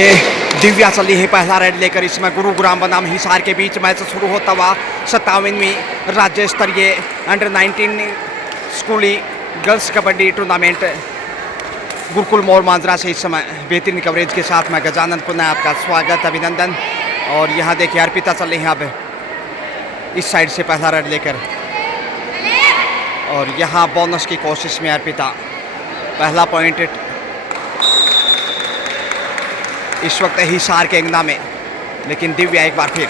दिव्या चली है पहला रेड लेकर। इसमें गुरुग्राम बनाम हिसार के बीच मैच शुरू होता हुआ 57वीं राज्य स्तरीय अंडर-19 स्कूली गर्ल्स कबड्डी टूर्नामेंट गुरुकुल मोर मांजरा से इस समय बेहतरीन कवरेज के साथ मैं गजानंद पुनः आपका स्वागत अभिनंदन। और यहाँ देखिए अर्पिता चल रही है अब इस साइड से पहला रेड लेकर, और यहाँ बोनस की कोशिश में अर्पिता। पहला पॉइंट इस वक्त हिसार के अंगना में, लेकिन दिव्या एक बार फिर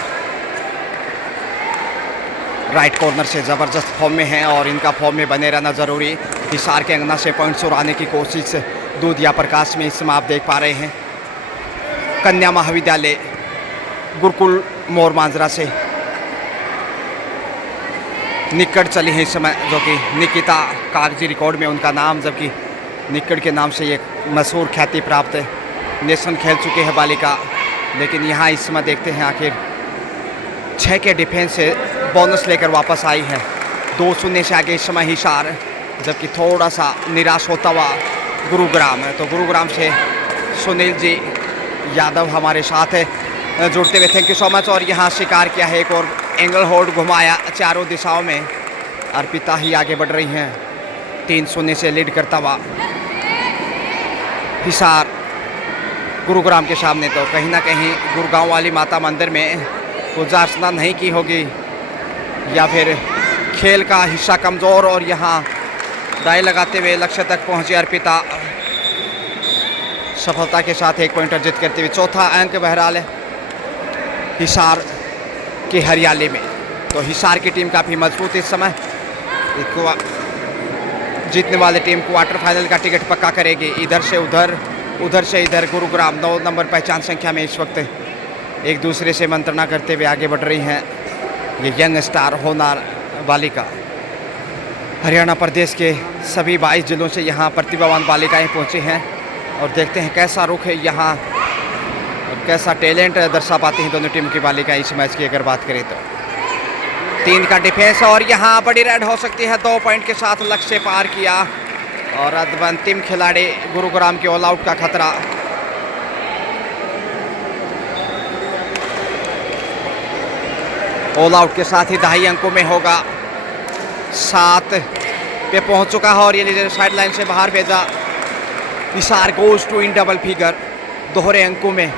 राइट कॉर्नर से ज़बरदस्त फॉर्म में है और इनका फॉर्म में बने रहना ज़रूरी। हिसार के अंगना से पॉइंट्स उड़ाने की कोशिश दूधिया प्रकाश में इस समय आप देख पा रहे हैं। कन्या महाविद्यालय गुरुकुल मोर मांजरा से निक्कड़ चली है इस समय, जो कि निकिता कागजी रिकॉर्ड में उनका नाम, जबकि निक्कड़ के नाम से ये मशहूर ख्याति प्राप्त है। नेशनल खेल चुके हैं बालिका, लेकिन यहाँ इस समय देखते हैं आखिर 6 के डिफेंस से बोनस लेकर वापस आई है। 2-0 से आगे इस समय हिसार, जबकि थोड़ा सा निराश होता हुआ गुरुग्राम है। तो गुरुग्राम से सुनील जी यादव हमारे साथ है जुड़ते हुए, थैंक यू सो मच। और यहाँ शिकार किया है एक और एंगल होल्ड घुमाया चारों दिशाओं में। अर्पिता ही आगे बढ़ रही हैं 3-0 से लीड करता हुआ हिसार गुरुग्राम के सामने। तो कहीं ना कहीं गुरुगांव वाली माता मंदिर में पूजा अर्चना नहीं की होगी, या फिर खेल का हिस्सा कमज़ोर। और यहाँ दाएं लगाते हुए लक्ष्य तक पहुँची अर्पिता, सफलता के साथ 1 पॉइंट अर्जित करते हुए। चौथा अंक बहरहाल हिसार की हरियाली में। तो हिसार की टीम काफ़ी मजबूत इस समय, जीतने वाली टीम क्वार्टर फाइनल का टिकट पक्का करेगी। इधर से उधर, उधर से इधर गुरुग्राम 9 नंबर पहचान संख्या में इस वक्त एक दूसरे से मंत्रणा करते हुए आगे बढ़ रही हैं ये यंग स्टार होनार बालिका। हरियाणा प्रदेश के सभी 22 जिलों से यहाँ प्रतिभावान बालिकाएं पहुँची हैं, और देखते हैं कैसा रुख है यहाँ और कैसा टैलेंट दर्शा पाती हैं दोनों टीम की बालिकाएं इस मैच की अगर बात करें तो। 3 का डिफेंस, और यहाँ बड़ी रेड हो सकती है। 2 पॉइंट के साथ लक्ष्य पार किया, और अंतिम खिलाड़ी गुरुग्राम के ऑल आउट का खतरा। ऑल आउट के साथ ही 2.5 अंकों में होगा। 7 पे पहुंच चुका है, और ये लीडर साइड लाइन से बाहर भेजा। Hisar goes to in double figure, दोहरे अंकों में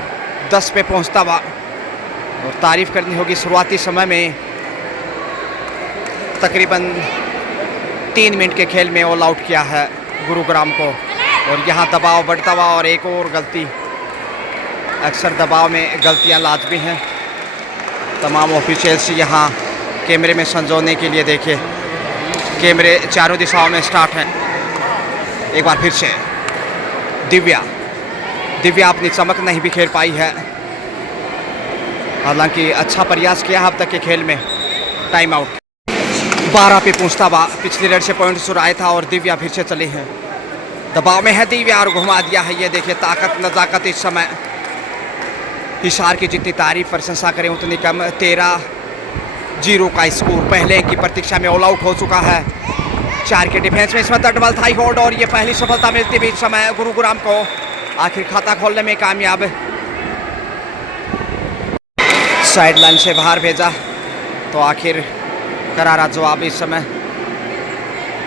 10 पे पहुंचता हुआ। और तारीफ करनी होगी शुरुआती समय में तकरीबन 3 मिनट के खेल में ऑल आउट किया है गुरुग्राम को, और यहाँ दबाव बढ़ता हुआ। और एक और गलती, अक्सर दबाव में गलतियाँ लाजमी हैं। तमाम ऑफिशियल्स यहाँ कैमरे में संजोने के लिए देखिए, कैमरे चारों दिशाओं में स्टार्ट हैं। एक बार फिर से दिव्या अपनी चमक नहीं बिखेर पाई है, हालांकि अच्छा प्रयास किया अब तक के खेल में। Time out. 12 पे पहुँचता हुआ पिछली रेड से पॉइंट चुराया था, और दिव्या फिर से चली है। दबाव में है दिव्या और घुमा दिया है। ये देखिए ताकत नज़ाकत इस समय। हिसार की जितनी तारीफ प्रशंसा करें उतनी कम। 13-0 का स्कोर। पहले की प्रतीक्षा में ऑल आउट हो चुका है। 4 के डिफेंस में इसमें डबल थाई होल्ड, और ये पहली सफलता मिलती भी इस समय गुरुग्राम को। आखिर खाता खोलने में कामयाब। साइड लाइन से बाहर भेजा, तो आखिर करारा जवाब इस समय।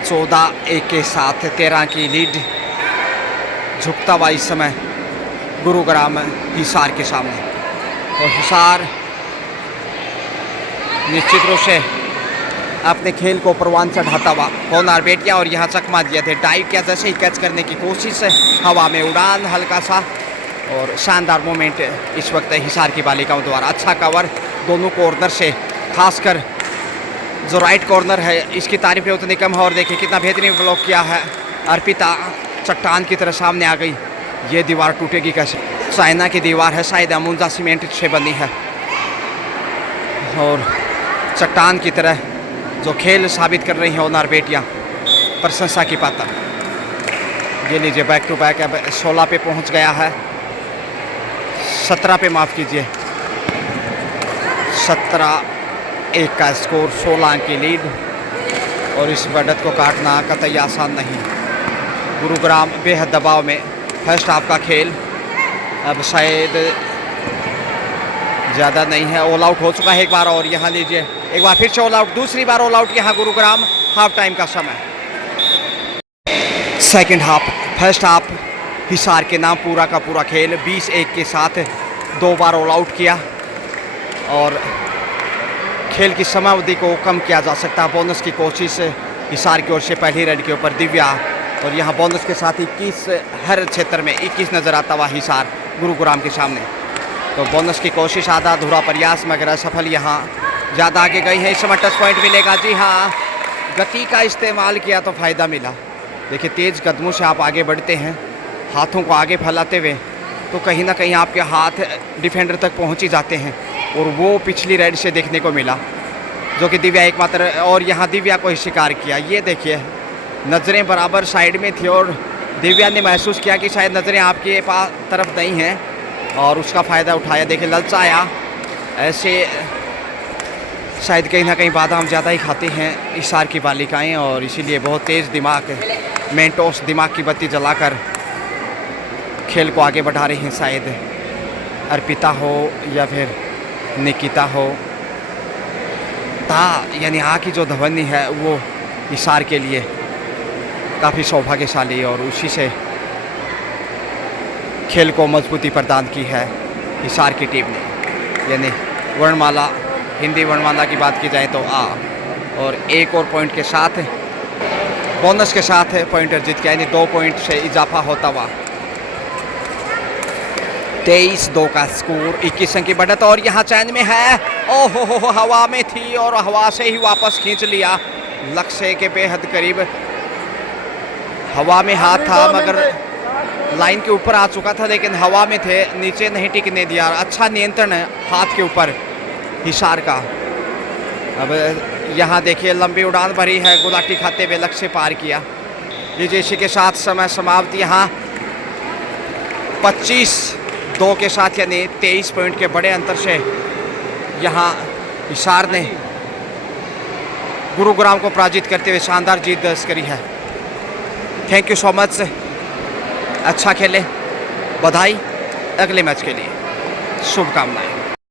14-1 के साथ 13 की लीड झुकता हुआ इस समय गुरुग्राम हिसार के सामने। और हिसार निश्चित रूप से अपने खेल को परवान चढ़ाता हुआ होनार बेटियां, और यहाँ चकमा दिए थे। डाइव किया, जैसे ही कैच करने की कोशिश है, हवा में उड़ान हल्का सा, और शानदार मोमेंट इस वक्त हिसार की बालिकाओं द्वारा। अच्छा कवर दोनों कॉर्नर से, खासकर जो राइट कॉर्नर है इसकी तारीफ उतनी कम है। और देखिए कितना बेहतरीन ब्लॉक किया है अर्पिता। चट्टान की तरह सामने आ गई। ये दीवार टूटेगी कैसे? चाइना की दीवार है, शायद अमूंजा सीमेंट से बनी है, और चट्टान की तरह जो खेल साबित कर रही हैं होनार बेटियां, प्रशंसा की पात्र। ये लीजिए बैक टू बैक अब 16 पे पहुंच गया है। 17 पे माफ़ कीजिए, 17-1 का स्कोर, 16 अंक की लीड। और इस बढ़त को काटना कतई आसान नहीं। गुरुग्राम बेहद दबाव में। फर्स्ट हाफ का खेल अब शायद ज़्यादा नहीं है, ऑल आउट हो चुका है एक बार। और यहाँ लीजिए एक बार फिर से ऑल आउट, दूसरी बार ऑल आउट यहाँ गुरुग्राम। हाफ टाइम का समय, second half. First half Hisar के नाम पूरा का पूरा खेल 20-1 के साथ 2 बार ऑल आउट किया और खेल की समावधि को कम किया जा सकता है। बोनस की कोशिश हिसार की ओर से पहली रन के ऊपर दिव्या, और यहाँ बोनस के साथ 21 हर क्षेत्र में 21 नज़र आता हुआ हिसार गुरुग्राम के सामने। तो बोनस की कोशिश आधा अधूरा प्रयास मगर असफल। यहाँ ज़्यादा आगे गई है, इस समय टच पॉइंट मिलेगा। जी हाँ, गति का इस्तेमाल किया तो फ़ायदा मिला। देखिए तेज़ कदमों से आप आगे बढ़ते हैं, हाथों को आगे फैलाते हुए, तो कहीं ना कहीं आपके हाथ डिफेंडर तक पहुंच ही जाते हैं। और वो पिछली रेड से देखने को मिला जो कि दिव्या एकमात्र, और यहाँ दिव्या को ही शिकार किया। ये देखिए नज़रें बराबर साइड में थी और दिव्या ने महसूस किया कि शायद नज़रें आपके पास तरफ नहीं हैं और उसका फ़ायदा उठाया। देखिए ललचाया, ऐसे शायद कहीं ना कहीं बादाम ज़्यादा ही खाते हैं हिसार की बालिकाएं और इसीलिए बहुत तेज़ दिमाग, मेंटोस दिमाग की बत्ती जलाकर खेल को आगे बढ़ा रही हैं। शायद अर्पिता हो या फिर निकिता हो, ता यानी आ की जो ध्वनि है वो हिसार के लिए काफ़ी सौभाग्यशाली और उसी से खेल को मजबूती प्रदान की है हिसार की टीम ने। यानी वर्णमाला, हिंदी वर्णमाला की बात की जाए तो आ, और एक और पॉइंट के साथ बोनस के साथ पॉइंटर जीत के, यानी 2 पॉइंट से इजाफा होता हुआ 23-2 का स्कोर, 21 अंक की बढ़त। और यहाँ चैन में है, ओहो हो, हवा में थी और हवा से ही वापस खींच लिया, लक्ष्य के बेहद करीब। हवा में हाथ था मगर लाइन के ऊपर आ चुका था, लेकिन हवा में थे, नीचे नहीं टिकने दिया। अच्छा नियंत्रण है हाथ के ऊपर हिसार का। अब यहाँ देखिए लंबी उड़ान भरी है, गुलाटी खाते हुए लक्ष्य पार किया। लीजिए इसी के साथ समय समाप्त। यहाँ 25-2 के साथ यानी 23 पॉइंट के बड़े अंतर से यहाँ हिसार ने गुरुग्राम को पराजित करते हुए शानदार जीत दर्ज करी है। थैंक यू सो मच, अच्छा खेले, बधाई। अगले मैच के लिए शुभकामनाएं।